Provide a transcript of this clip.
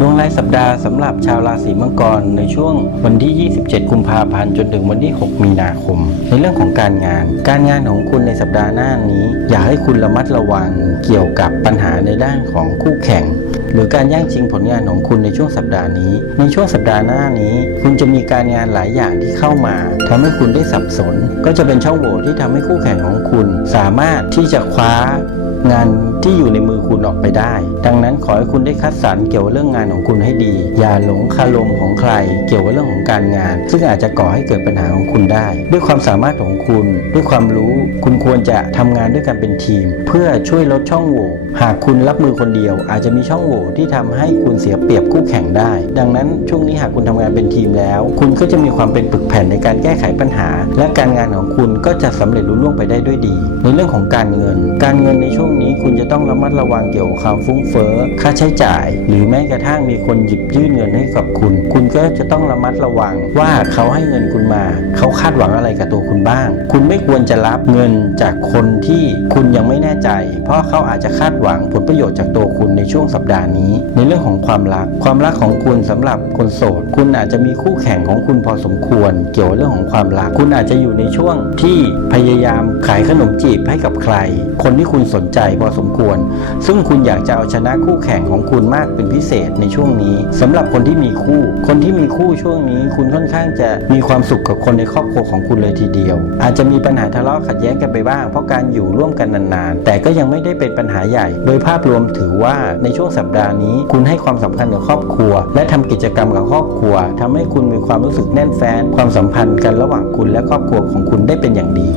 ดวงรายสัปดาห์สำหรับชาวราศีมังกรในช่วงวันที่ 27 กุมภาพันธ์จนถึงวันที่ 6 มีนาคม ในเรื่องของการงาน การงานของคุณในสัปดาห์หน้านี้ อยากให้คุณระมัดระวังเกี่ยวกับปัญหาในด้านของคู่แข่ง หรือการแย่งชิงผลงานของคุณในช่วงสัปดาห์นี้ ในช่วงสัปดาห์หน้านี้ คุณจะมีการงานหลายอย่างที่เข้ามาทำให้คุณได้สับสน ก็จะเป็นช่องโหว่ที่ทำให้คู่แข่งของคุณ สามารถที่จะคว้า งานที่อยู่ในมือคุณออกไปได้ ดังนั้นขอให้คุณได้คัดสรรเกี่ยวกับเรื่องงานของคุณให้ดี อย่าหลงคารมของใคร เกี่ยวกับเรื่องของการงาน ซึ่งอาจจะก่อให้เกิดปัญหาของคุณได้ ด้วยความสามารถของคุณ ด้วยความรู้ คุณควรจะทำงานด้วยกันเป็นทีม เพื่อช่วยลดช่องโหว่ หากคุณรับมือคนเดียว อาจจะมีช่องโหว่ที่ทำให้คุณเสียเปรียบคู่แข่งได้ ดังนั้นช่วงนี้หากคุณทำงานเป็นทีมแล้ว คุณก็จะมีความเป็นปึกแผ่นในการแก้ไขปัญหา และการงานของคุณก็จะสำเร็จรุ่ล่วงไปได้ด้วยดี ในเรื่องของการเงิน การเงินในช่วงนี้คุณจะต้องระมัดระวังเกี่ยวกับความฟุ้งเฟ้อค่าใช้จ่าย หรือแม้กระทั่งมีคนหยิบยื่นเงินให้กับคุณ คุณก็จะต้องระมัดระวังว่าเขาให้เงินคุณมา เขาคาดหวังอะไรกับตัวคุณบ้าง คุณไม่ควรจะรับเงินจากคนที่คุณยังไม่แน่ ใจ เพราะเขาอาจจะคาดหวังผลประโยชน์จากตัวคุณในช่วงสัปดาห์นี้ ในเรื่องของความรัก ความรักของคุณสำหรับคนโสด คุณอาจจะมีคู่แข่งของคุณพอสมควร เกี่ยวกับเรื่องของความรัก คุณอาจจะอยู่ในช่วงที่พยายามขายขนมจีบให้กับใคร คนที่คุณสนใจพอสมควร ซึ่งคุณอยากจะเอาชนะคู่แข่งของคุณมากเป็นพิเศษในช่วงนี้สำหรับคนที่มีคู่ คนที่มีคู่ช่วงนี้ คุณค่อนข้างจะมีความสุขกับคนในครอบครัวของคุณเลยทีเดียว อาจจะมีปัญหาทะเลาะขัดแย้งกันไปบ้าง เพราะการอยู่ร่วมกันนานๆ แต่ก็ยังไม่ได้เป็นปัญหาใหญ่ โดยภาพรวมถือว่าในช่วงสัปดาห์นี้ คุณให้ความสำคัญกับครอบครัว และทำกิจกรรมกับครอบครัวทำให้คุณมีความรู้สึกแน่นแฟ้นความสัมพันธ์กันระหว่างคุณและครอบครัวของคุณได้เป็นอย่างดี